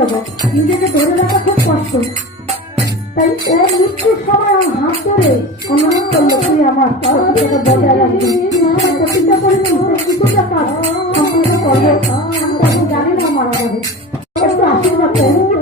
যাবো, নিজেকে ধরে রাখা খুব কষ্ট। তাই ওর মৃত্যুর সময় আমার হাত ধরে অনুরোধ করলো, তুই আমার প্রতিটা বজায় রাখবি, প্রতিজ্ঞা করে কিছুটা কাজ সম্পূর্ণ করবো। আমি তখন জানি না মারা যাবে, একটু আশীর্বাদ করবো।